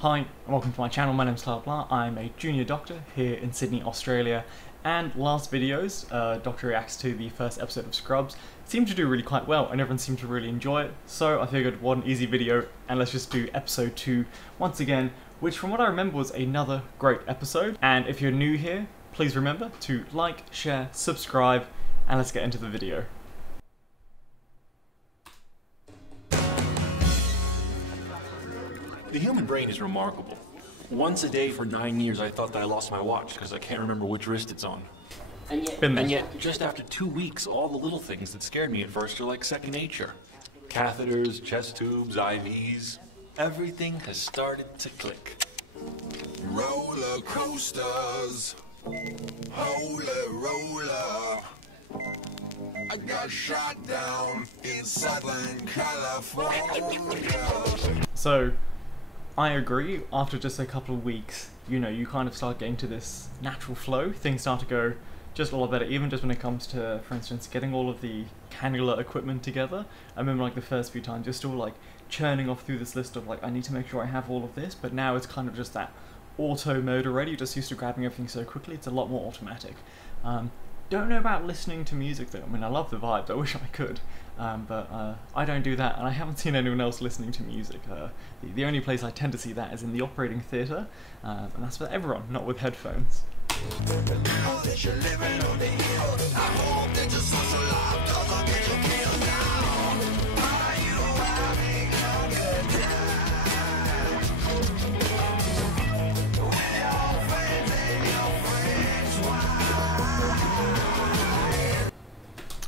Hi and welcome to my channel. My name's Blah. I'm a junior doctor here in Sydney, Australia, and last videos, Doctor reacts to the first episode of Scrubs, seemed to do really quite well and everyone seemed to really enjoy it, so I figured what an easy video, and let's just do episode 2 once again, which from what I remember was another great episode. And if you're new here, please remember to like, share, subscribe, and let's get into the video. The human brain is remarkable. Once a day for 9 years, I thought that I lost my watch because I can't remember which wrist it's on. And yet, just after 2 weeks, all the little things that scared me at first are like second nature. Catheters, chest tubes, IVs, everything has started to click. Roller coasters, holy roller. I got shot down in Southern California. So, I agree, after just a couple of weeks, you know, you kind of start getting to this natural flow. Things start to go just a lot better, even just when it comes to, for instance, getting all of the cannula equipment together. I remember like the first few times, you're still like churning off through this list of like, I need to make sure I have all of this, but now it's kind of just that auto mode already. You're just used to grabbing everything so quickly, it's a lot more automatic. Don't know about listening to music though. I mean, I love the vibe, I wish I could, but I don't do that, and I haven't seen anyone else listening to music. The only place I tend to see that is in the operating theatre, and that's for everyone, not with headphones.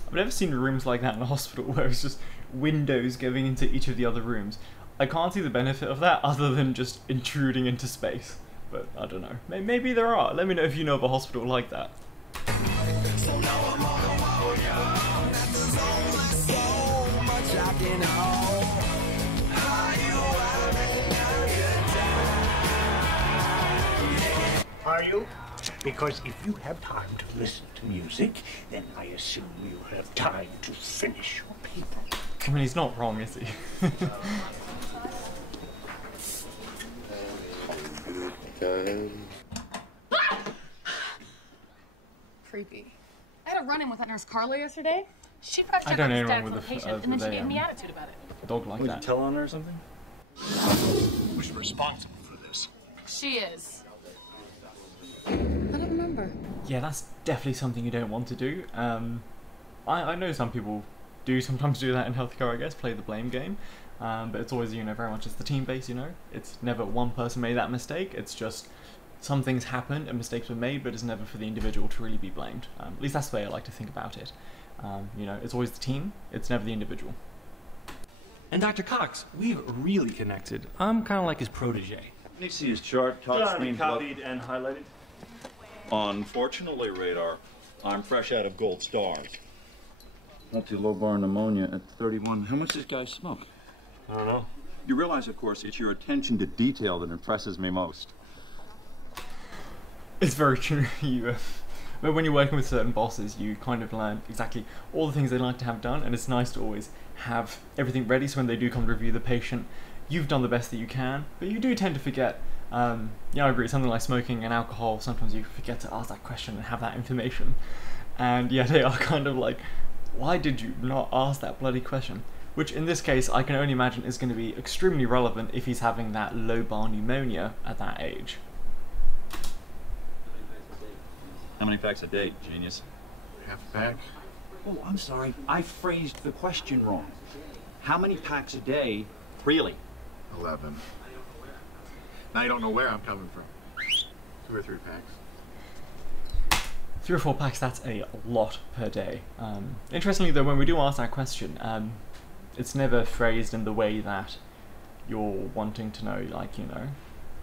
I've never seen rooms like that in a hospital where it's just windows going into each of the other rooms. I can't see the benefit of that other than just intruding into space. But I don't know. Maybe there are. Let me know if you know of a hospital like that. Are you? Because if you have time to listen to music, then I assume you have time to finish your paper. I mean, he's not wrong, is he? Creepy. I had a run-in with that nurse Carla yesterday. She pressed I checked don't on know the anyone stats with on the a patient, and then she gave me attitude about it. Dog like Would that. you tell on her or something? Who's responsible for this? She is. I don't remember. Yeah, that's definitely something you don't want to do. I know some people do sometimes do that in healthcare, I guess, play the blame game. But it's always, you know, very much it's the team base, you know? It's never one person made that mistake, it's just some things happened and mistakes were made, but it's never for the individual to really be blamed. At least that's the way I like to think about it. You know, it's always the team, it's never the individual. And Dr. Cox, we've really connected. I'm kind of like his protege. Let me see his chart. Copied and highlighted. Unfortunately, Radar, I'm fresh out of gold stars. Multi-lobar pneumonia at 31. How much does this guy smoke? I don't know. You realize, of course, it's your attention to detail that impresses me most. It's very true. But when you're working with certain bosses, you kind of learn exactly all the things they like to have done, and it's nice to always have everything ready so when they do come to review the patient, you've done the best that you can, but you do tend to forget. Yeah, I agree, something like smoking and alcohol, sometimes you forget to ask that question and have that information. And yeah, they are kind of like, why did you not ask that bloody question? Which in this case, I can only imagine is going to be extremely relevant if he's having that lobar pneumonia at that age. How many packs a day, genius? Half a pack. Oh, I'm sorry. I phrased the question wrong. How many packs a day, really? 11. Now you don't know where I'm coming from. 2 or 3 packs. 3 or 4 packs, that's a lot per day. Interestingly though, when we do ask that question, it's never phrased in the way that you're wanting to know, like, you know,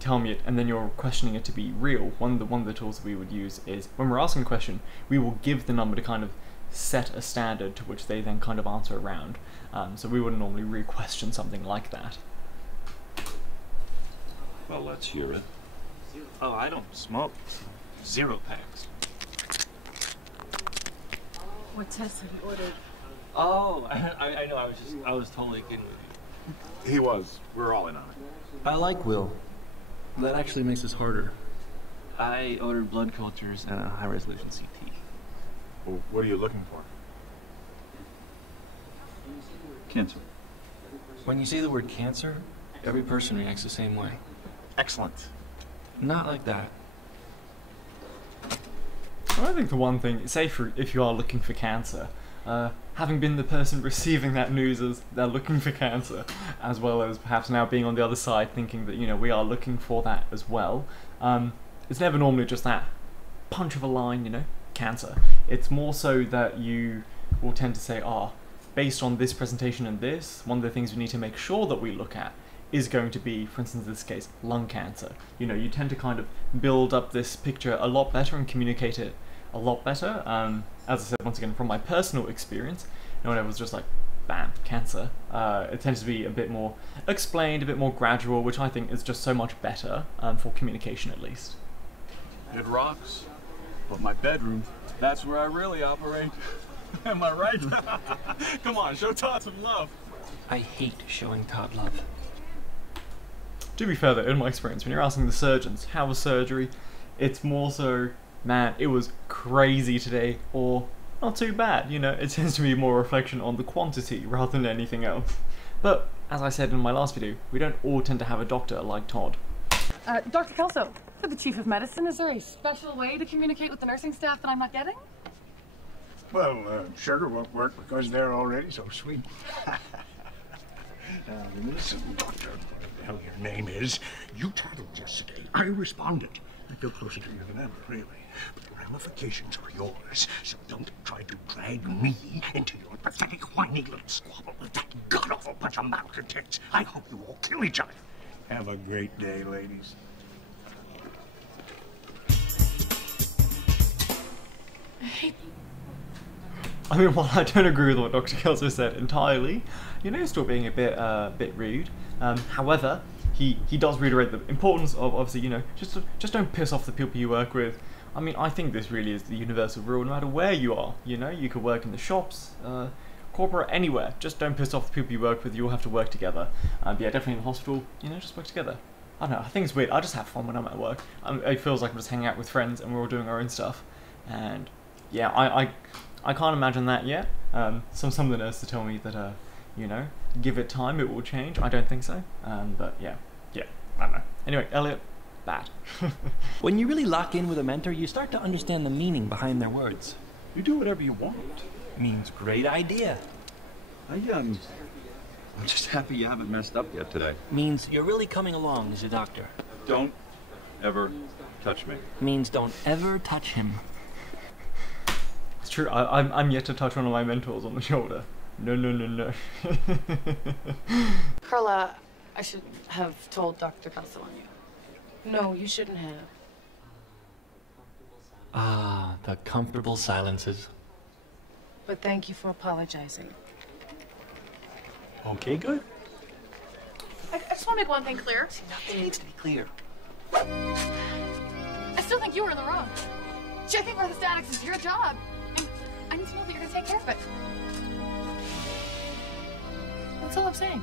tell me it, and then you're questioning it to be real. One of the tools that we would use is, when we're asking a question, we will give the number to kind of set a standard to which they then kind of answer around. So we wouldn't normally re-question something like that. Well, let's hear it. Oh, I don't smoke. 0 packs. What test have you ordered? Oh, I know. I was totally kidding with you. He was. We're all in on it. I like Will. That actually makes this harder. I ordered blood cultures and a high-resolution CT. Well, what are you looking for? Cancer. When you say the word cancer, every person reacts the same way. Excellent. Not like that. I think the one thing, say if you are looking for cancer, having been the person receiving that news as they're looking for cancer, as well as perhaps now being on the other side thinking that, you know, we are looking for that as well, it's never normally just that punch of a line, you know, cancer. It's more so that you will tend to say, based on this presentation and this, one of the things we need to make sure that we look at is going to be, for instance in this case, lung cancer. You know, you tend to kind of build up this picture a lot better and communicate it a lot better. As I said, once again, from my personal experience, no one ever was just like, bam, cancer. It tends to be a bit more explained, a bit more gradual, which I think is just so much better for communication at least. It rocks. But my bedroom, that's where I really operate. Am I right? Come on, show Todd some love. I hate showing Todd love. To be fair though, in my experience, when you're asking the surgeons, how was surgery, it's more so, man, it was crazy today, or not too bad, you know, it tends to be more a reflection on the quantity rather than anything else. But, as I said in my last video, we don't all tend to have a doctor like Todd. Dr. Kelso, for the Chief of Medicine, is there a special way to communicate with the nursing staff that I'm not getting? Well, sugar won't work because they're already so sweet. Now, listen, Doctor, whatever the hell your name is, you tattled yesterday. I responded. I feel closer to you than ever, really. But the ramifications are yours, so don't try to drag me into your pathetic, whiny little squabble with that god-awful bunch of malcontents. I hope you all kill each other. Have a great day, ladies. I mean, while I don't agree with what Dr. Kelso said entirely, you know, still being a bit rude. However, he does reiterate the importance of, obviously, you know, just don't piss off the people you work with. I mean, I think this really is the universal rule, no matter where you are. You know, you could work in the shops, corporate, anywhere. Just don't piss off the people you work with. You all have to work together. But yeah, definitely in the hospital, you know, just work together. I don't know, I think it's weird. I just have fun when I'm at work. It feels like I'm just hanging out with friends and we're all doing our own stuff. And yeah, I can't imagine that yet. Some of the nurses tell me that, you know, give it time, it will change. I don't think so. But yeah, I don't know. Anyway, Elliot, bad. When you really lock in with a mentor, you start to understand the meaning behind their words. You do whatever you want. Means great idea. I'm just happy you haven't messed up yet today. Means you're really coming along as a doctor. Don't ever touch me. Means don't ever touch him. It's true, I'm yet to touch one of my mentors on the shoulder. No. Carla, I should have told Dr. Kelso on you. No, you shouldn't have. Ah, the comfortable silences. But thank you for apologizing. Okay, good. I just want to make one thing clear. See, nothing needs to be clear. I still think you were in the wrong. Checking orthostatics is your job. And I need to know that you're going to take care of it. That's all I'm saying.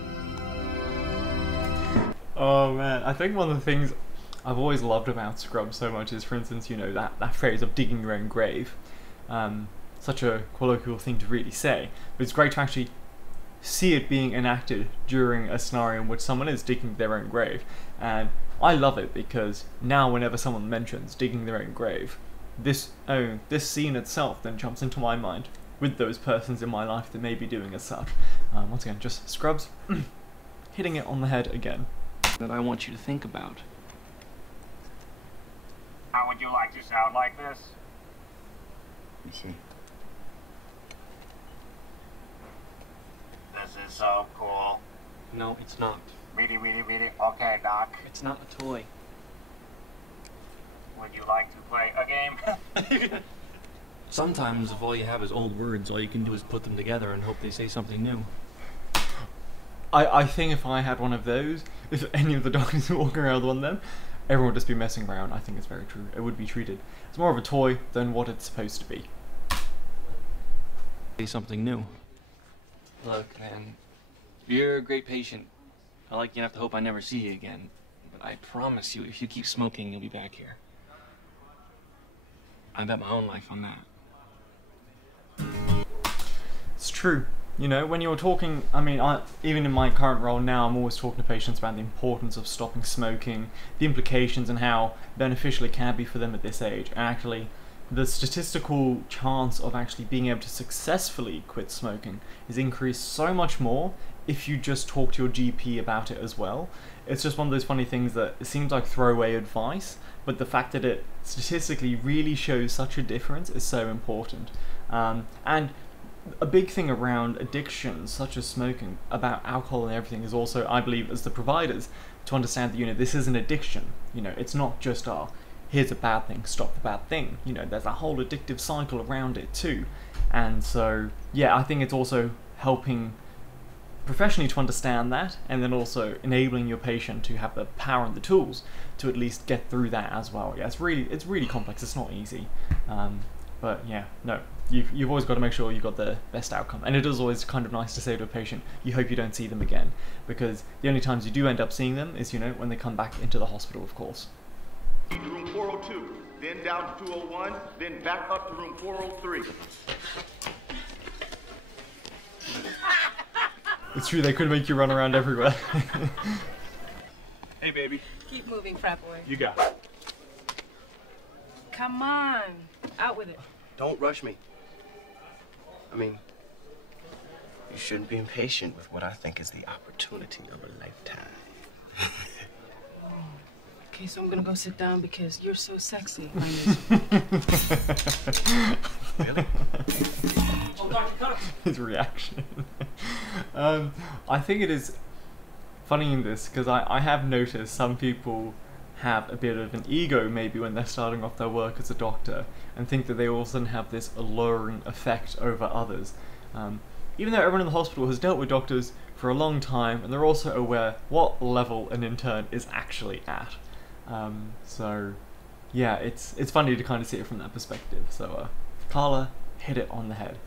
Oh man, I think one of the things I've always loved about Scrubs so much is, for instance, you know, that phrase of digging your own grave. Such a colloquial thing to really say, but it's great to actually see it being enacted during a scenario in which someone is digging their own grave. And I love it because now whenever someone mentions digging their own grave, this scene itself then jumps into my mind with those persons in my life that may be doing as such. Once again, just Scrubs hitting it on the head again. That I want you to think about. How would you like to sound like this? You see. This is so cool. No, it's not. Really? Okay, Doc. It's not a toy. Would you like to play a game? Sometimes if all you have is old words, all you can do is put them together and hope they say something new. I think if I had one of those, if any of the doctors were walking around with one of them, everyone would just be messing around. I think it's very true. It would be treated as more of a toy than what it's supposed to be. Say something new. Look, man, you're a great patient. I like you enough to hope I never see you again. But I promise you, if you keep smoking, you'll be back here. I bet my own life on that. It's true. You know, when you're talking, I mean, even in my current role now, I'm always talking to patients about the importance of stopping smoking, the implications and how beneficial it can be for them at this age. And actually, the statistical chance of actually being able to successfully quit smoking is increased so much more if you just talk to your GP about it as well. It's just one of those funny things that it seems like throwaway advice, but the fact that it statistically really shows such a difference is so important. And a big thing around addictions, such as smoking, about alcohol and everything, is also, I believe, as the providers, to understand that, you know, this is an addiction. You know, it's not just, here's a bad thing, stop the bad thing. You know, there's a whole addictive cycle around it too. And so, yeah, I think it's also helping professionally to understand that, and then also enabling your patient to have the power and the tools to at least get through that as well. Yeah, it's really complex, it's not easy. But yeah, no, you've always got to make sure you've got the best outcome. And it is always kind of nice to say to a patient, you hope you don't see them again, because the only times you do end up seeing them is, you know, when they come back into the hospital, of course. Room 402, then down to 201, then back up to room 403. It's true, they could make you run around everywhere. Hey, baby. Keep moving, frat boy. You got it. Come on. Out with it. Don't rush me. I mean, you shouldn't be impatient with what I think is the opportunity of a lifetime. Okay, so I'm gonna go sit down because you're so sexy. Really? Oh, Dr. Cox. His reaction. I think it is funny in this because I have noticed some people have a bit of an ego maybe when they're starting off their work as a doctor and think that they also have this alluring effect over others. Even though everyone in the hospital has dealt with doctors for a long time and they're also aware what level an intern is actually at. So yeah, it's funny to kind of see it from that perspective. So Carla hit it on the head.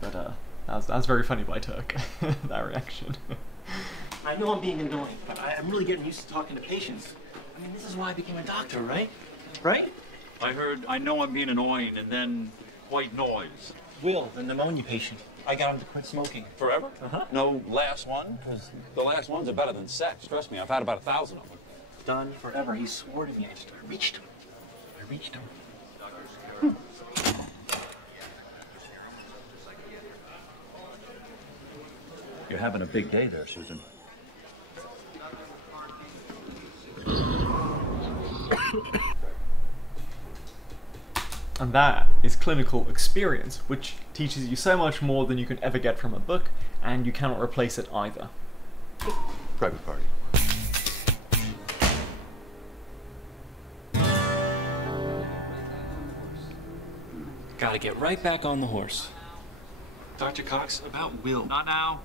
But that was very funny by Turk, that reaction. I know I'm being annoying, but I'm really getting used to talking to patients. I mean, this is why I became a doctor, right? Right? I heard, I know I'm being annoying, and then white noise. Will, the pneumonia patient. I got him to quit smoking. Forever? No last one? Because the last ones are better than sex. Trust me, I've had about 1,000 of them. Done forever. He swore to me. I reached him. You're having a big day there, Susan. And that is clinical experience, which teaches you so much more than you can ever get from a book, and you cannot replace it either. Private party. Gotta get right back on the horse. Dr. Cox, about Will. Not now.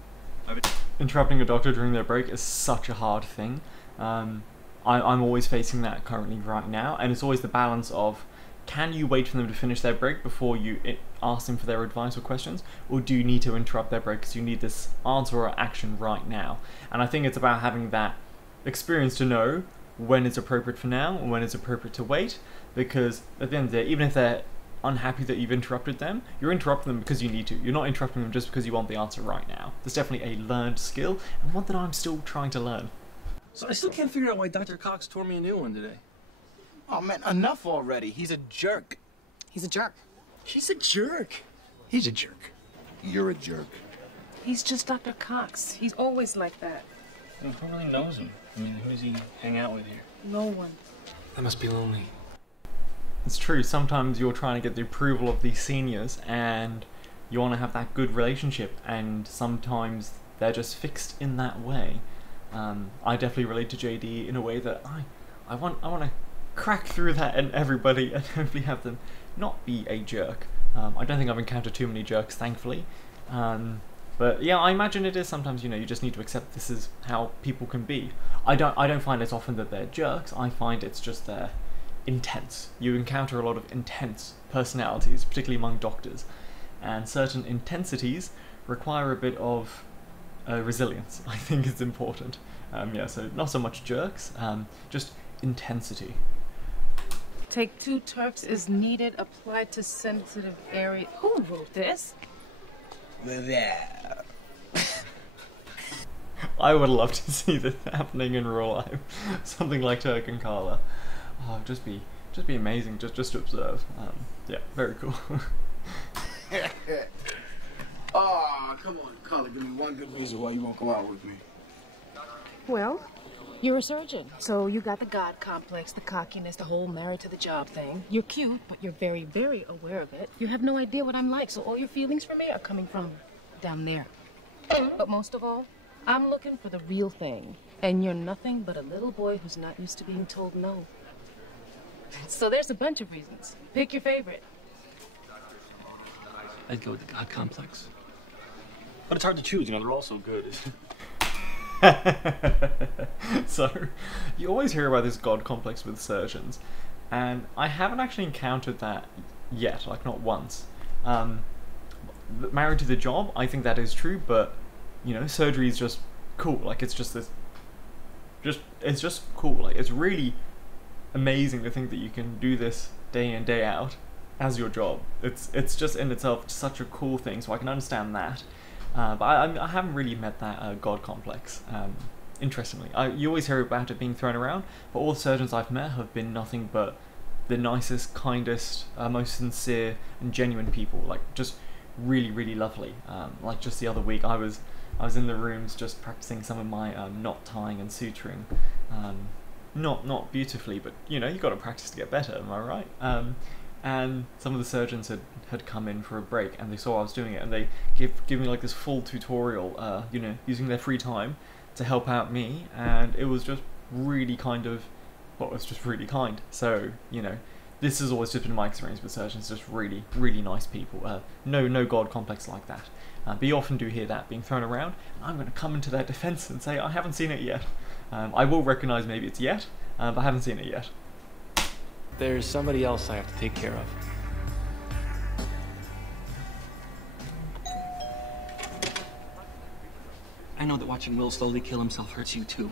Interrupting a doctor during their break is such a hard thing. I'm always facing that currently right now, and it's always the balance of, can you wait for them to finish their break before you ask them for their advice or questions, or do you need to interrupt their break because you need this answer or action right now? And I think it's about having that experience to know when it's appropriate for now and when it's appropriate to wait, because at the end of the day, even if they're unhappy that you've interrupted them, you're interrupting them because you need to. You're not interrupting them just because you want the answer right now. There's definitely a learned skill, and one that I'm still trying to learn. So I still can't figure out why Dr. Cox tore me a new one today. Oh, man, enough already. He's a jerk. He's a jerk. She's a jerk. He's a jerk. You're a jerk. He's just Dr. Cox. He's always like that. Who really knows him? I mean, who does he hang out with here? No one. That must be lonely. It's true, sometimes you're trying to get the approval of these seniors and you want to have that good relationship, and sometimes they're just fixed in that way. I definitely relate to JD in a way that I want to crack through that and everybody and hopefully have them not be a jerk. I don't think I've encountered too many jerks, thankfully. But yeah, I imagine it is sometimes, you know, you just need to accept this is how people can be. I don't find it's often that they're jerks, I find it's just they're intense. You encounter a lot of intense personalities, particularly among doctors, and certain intensities require a bit of resilience. I think it's important, Yeah, so not so much jerks, just intensity. Take 2 Turks is needed, applied to sensitive area. Who wrote this? I would love to see this happening in real life. Something like Turk and Carla. Oh, just be amazing. Just to observe. Yeah, very cool. Oh, come on, Carla, give me one good reason why you won't go out with me. Well, you're a surgeon, so you got the God complex, the cockiness, the whole married to the job thing. You're cute, but you're very, very aware of it. You have no idea what I'm like, so all your feelings for me are coming from down there. But most of all, I'm looking for the real thing, and you're nothing but a little boy who's not used to being told no. So there's a bunch of reasons. Pick your favorite. I'd go with the God complex. But it's hard to choose, you know, they're all so good. So, you always hear about this God complex with surgeons, and I haven't actually encountered that yet, like not once. Married to the job, I think that is true, but, you know, surgery is just cool. Like, it's just this... it's just cool. Like, it's really amazing to think that you can do this day in, day out as your job. It's just in itself such a cool thing, so I can understand that. But I haven't really met that God complex, interestingly. You always hear about it being thrown around, but all the surgeons I've met have been nothing but the nicest, kindest, most sincere and genuine people, like just really, really lovely. Like just the other week I was in the rooms just practicing some of my knot tying and suturing. Not beautifully, but you know, you got to practice to get better, am I right? And some of the surgeons had come in for a break, and they saw I was doing it, and they give me like this full tutorial, you know, using their free time to help out me, and it was just really kind of, well, it was just really kind. So, you know, this has always just been my experience with surgeons, just really, really nice people. No God complex like that. But you often do hear that being thrown around, and I'm going to come into their defense and say I haven't seen it yet. I will recognize maybe it's yet, but I haven't seen it yet. There's somebody else I have to take care of. I know that watching Will slowly kill himself hurts you too.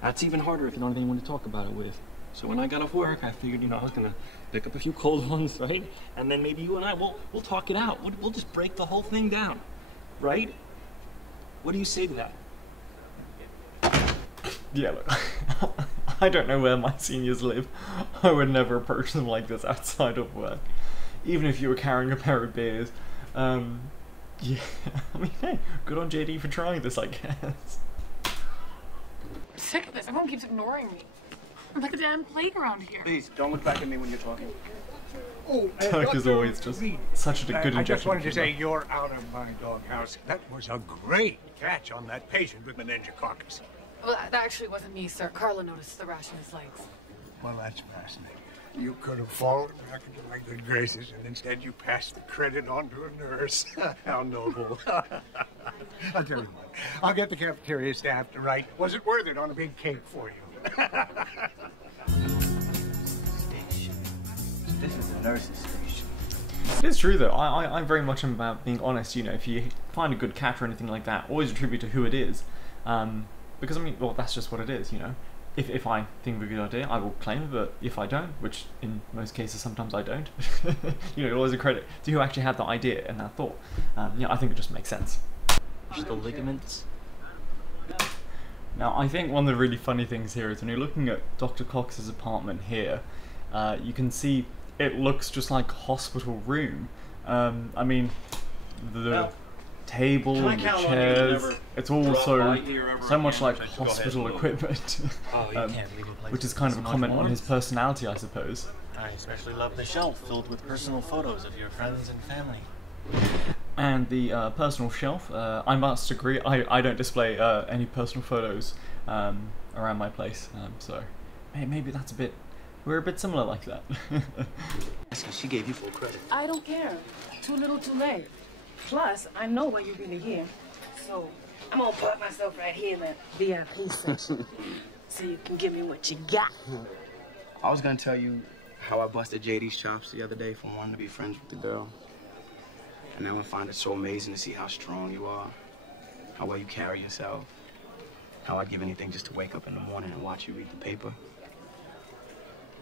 That's even harder if you don't have anyone to talk about it with. So when I got off work, I figured, you know, I was gonna pick up a few cold ones, right? And then maybe you and I, we'll talk it out. We'll just break the whole thing down, right? What do you say to that? Yeah, look, I don't know where my seniors live. I would never approach them like this outside of work. Even if you were carrying a pair of beers. Yeah, I mean, hey, good on JD for trying this, I guess. I'm sick of this. Everyone keeps ignoring me. I'm like a damn playground here. Please, don't look back at me when you're talking. Oh, Turk is always just such a good injection. I just wanted to say you're out of my doghouse. That was a great catch on that patient with meningococcus. Well, that actually wasn't me, sir. Carla noticed the rash in his legs. Well, that's fascinating. You could have fallen back into my good graces, and instead you passed the credit on to a nurse. How noble. I'll tell you what, I'll get the cafeteria staff to write, was it worth it, on a big cake for you. Station. This is the nurse's station. It is true though, I very much am about being honest, you know, if you find a good cat or anything like that, always attribute to who it is. Because I mean, well, that's just what it is, you know. If I think of a good idea, I will claim it, but if I don't, which in most cases sometimes I don't, you know, always a credit to who actually had that idea and that thought. Yeah, I think it just makes sense. Just the ligaments. Now, I think one of the really funny things here is when you're looking at Dr. Cox's apartment here, you can see it looks just like a hospital room. I mean, the table and the chairs, it's all so much like hospital equipment, which is kind of a comment on his personality, I suppose. I especially love the shelf filled with personal photos of your friends and family. And the personal shelf, I must agree, I don't display any personal photos around my place, so maybe that's we're a bit similar like that. She gave you full credit. I don't care. Too little, too late. Plus, I know why you're really here. So, I'm gonna put myself right here in that VIP section. So you can give me what you got. I was gonna tell you how I busted JD's chops the other day from wanting to be friends with the girl. And then I find it so amazing to see how strong you are, how well you carry yourself. how I'd give anything just to wake up in the morning and watch you read the paper.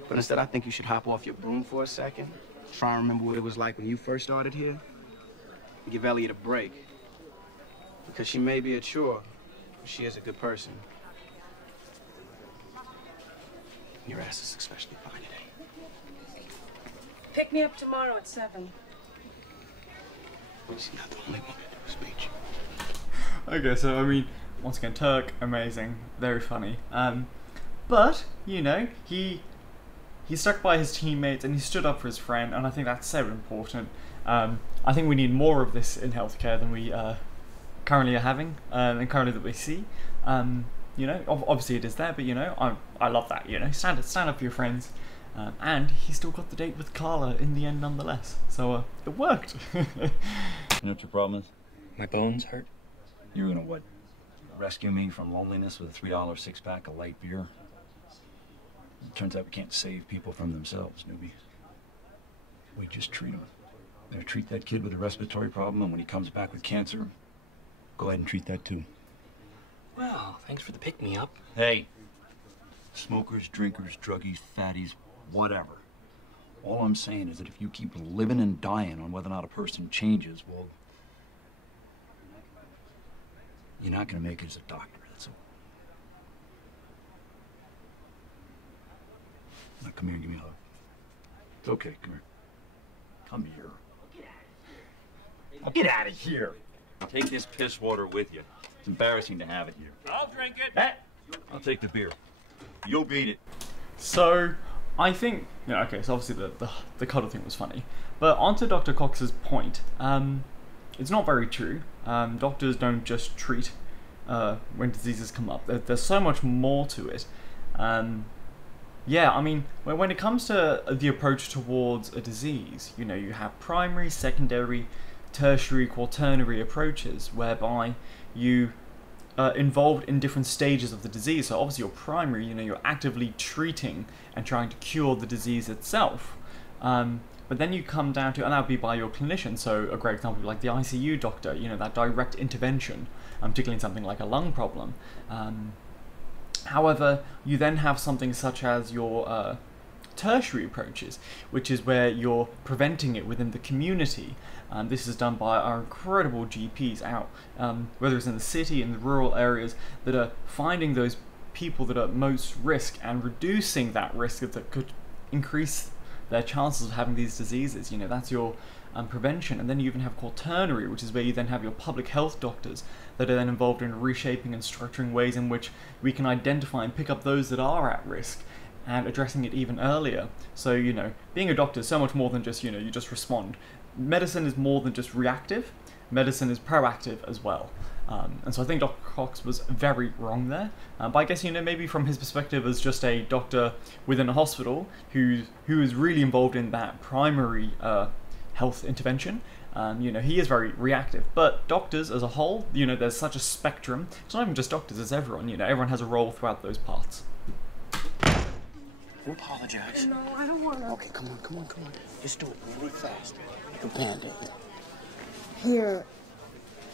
But instead, I think you should hop off your broom for a second. Try and remember what it was like when you first started here. Give Elliot a break. Because she may be a chore, but she is a good person. Your ass is especially fine today. Pick me up tomorrow at 7. She's not the only one that do a speech. Okay, so I mean, once again, Turk, amazing, very funny. But you know, he stuck by his teammates and he stood up for his friend, and I think that's so important. I think we need more of this in healthcare than we currently are having, and currently that we see. You know, obviously it is there, but you know, I love that. You know, stand up for your friends, and he still got the date with Carla in the end, nonetheless. So it worked. You know what your problem is? My bones hurt. You're gonna what? Rescue me from loneliness with a $3 six-pack of light beer? It turns out we can't save people from themselves, newbie. We just treat them. They treat that kid with a respiratory problem, and when he comes back with cancer, go ahead and treat that too. Well, thanks for the pick-me-up. Hey, smokers, drinkers, druggies, fatties, whatever. All I'm saying is that if you keep living and dying on whether or not a person changes, well, you're not going to make it as a doctor, that's all. Now, come here and give me a hug. It's okay, come here. Come here. Get out of here. Take this piss water with you. It's embarrassing to have it here. I'll drink it. Hey, I'll take the beer. You'll beat it. So, I think, you know, okay, so obviously the cuddle thing was funny, but onto Dr. Cox's point, it's not very true. Doctors don't just treat when diseases come up. There's so much more to it. Yeah, I mean, when it comes to the approach towards a disease, you know, you have primary, secondary, tertiary, quaternary approaches, whereby you involved in different stages of the disease. So obviously your primary, you know, you're actively treating and trying to cure the disease itself. But then you come down to, and that would be by your clinician, so a great example would be like the ICU doctor, you know, that direct intervention, particularly in something like a lung problem. However, you then have something such as your tertiary approaches, which is where you're preventing it within the community. This is done by our incredible GPs out, whether it's in the city, in the rural areas, that are finding those people that are at most risk and reducing that risk that could increase their chances of having these diseases. You know, that's your prevention. And then you even have quaternary, which is where you then have your public health doctors that are then involved in reshaping and structuring ways in which we can identify and pick up those that are at risk and addressing it even earlier. So, you know, being a doctor is so much more than just, you know, you just respond. Medicine is more than just reactive. Medicine is proactive as well. And so I think Dr. Cox was very wrong there. But I guess, you know, maybe from his perspective as just a doctor within a hospital who is really involved in that primary health intervention, you know, he is very reactive. But doctors as a whole, you know, there's such a spectrum. It's not even just doctors, it's everyone. You know, everyone has a role throughout those parts. You apologize. No, I don't want to. Okay, come on. Just do it really fast. Like a Band-Aid. Here,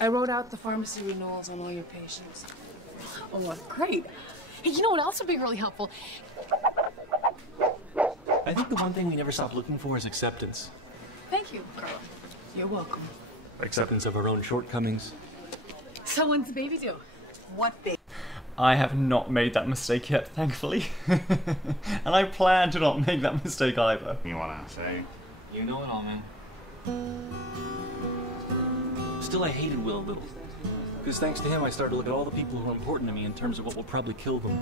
I wrote out the pharmacy renewals on all your patients. Oh, what great. Hey, you know what else would be really helpful? I think the one thing we never stop looking for is acceptance. Thank you, Carla. You're welcome. Acceptance of our own shortcomings. So when's the baby due? What baby? I have not made that mistake yet, thankfully. And I plan to not make that mistake either. You wanna say? You know it all, man. Still, I hated Will a little. Because thanks to him, I started to look at all the people who are important to me in terms of what will probably kill them.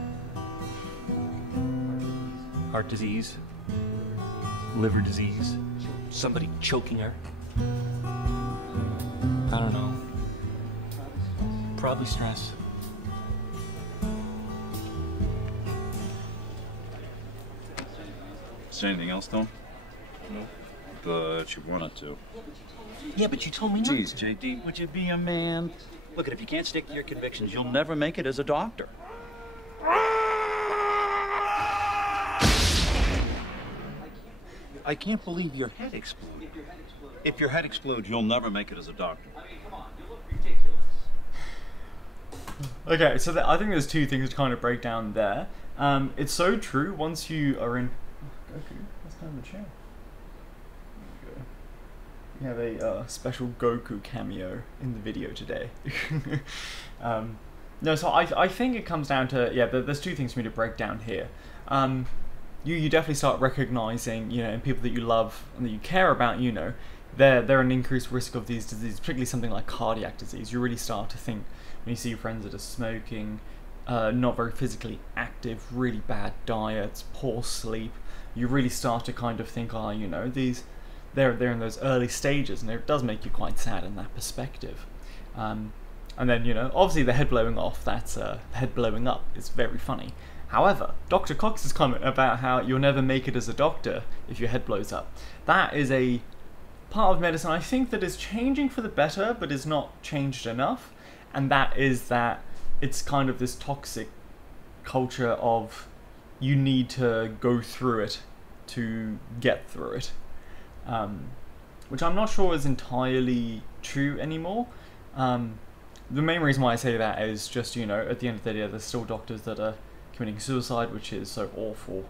Heart disease. Liver disease. Somebody choking her. I don't know. Probably stress. Is there anything else, though? No. But you wanted to. Yeah, but you told me not. Jeez, JD, would you be a man? Look, if you can't stick to your convictions, you'll never make it as a doctor. I can't believe your head exploded. If your head explodes, you'll never make it as a doctor. Okay, so I think there's two things to kind of break down there. It's so true once you are in... Goku, let's turn the chair. We have a special Goku cameo in the video today. No, so I think it comes down to, yeah, there's two things for me to break down here. You definitely start recognizing, you know, in people that you love and that you care about, you know, they're an increased risk of these diseases, particularly something like cardiac disease. You really start to think, when you see friends that are smoking, not very physically active, really bad diets, poor sleep, you really start to kind of think, oh, you know, they're in those early stages, and it does make you quite sad in that perspective. And then, you know, obviously the head blowing off, that's head blowing up, is very funny. However, Dr. Cox's comment about how you'll never make it as a doctor if your head blows up, that is a part of medicine I think that is changing for the better, but is not changed enough, and that is that it's kind of this toxic culture of you need to go through it to get through it, which I'm not sure is entirely true anymore. The main reason why I say that is just, you know, at the end of the day, there's still doctors that are committing suicide, which is so awful,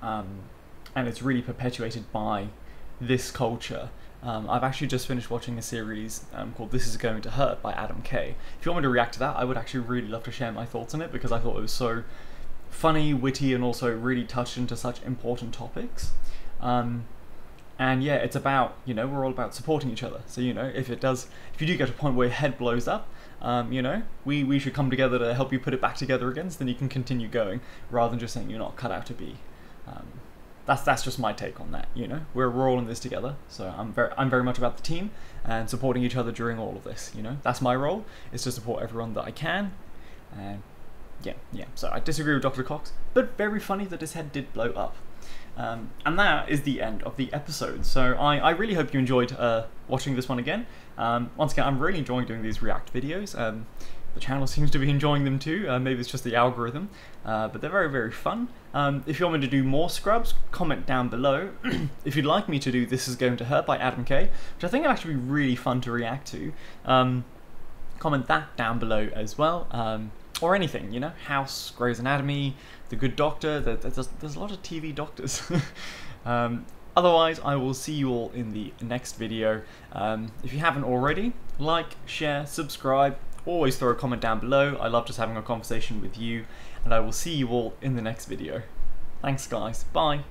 and it's really perpetuated by this culture. I've actually just finished watching a series called This Is Going to Hurt by Adam Kay. If you want me to react to that, I would actually really love to share my thoughts on it, because I thought it was so funny, witty, and also really touched into such important topics. And yeah, it's about, you know, we're all about supporting each other. So, you know, if you do get to a point where your head blows up, you know, we should come together to help you put it back together again, so then you can continue going, rather than just saying you're not cut out to be. That's just my take on that. You know, we're all in this together. So I'm very much about the team and supporting each other during all of this. You know, that's my role, is to support everyone that I can. And yeah. So I disagree with Dr. Cox, but very funny that his head did blow up. And that is the end of the episode. So I really hope you enjoyed watching this one again. Once again, I'm really enjoying doing these React videos. The channel seems to be enjoying them too. Maybe it's just the algorithm, but they're very, very fun. If you want me to do more Scrubs, comment down below. If you'd like me to do This Is Going to Hurt by Adam Kay, which I think would actually be really fun to react to, comment that down below as well. Or anything, you know, House, Grey's Anatomy, The Good Doctor, there's a lot of TV doctors. Otherwise, I will see you all in the next video. If you haven't already, like, share, subscribe, always throw a comment down below. I love just having a conversation with you, and I will see you all in the next video. Thanks guys, bye!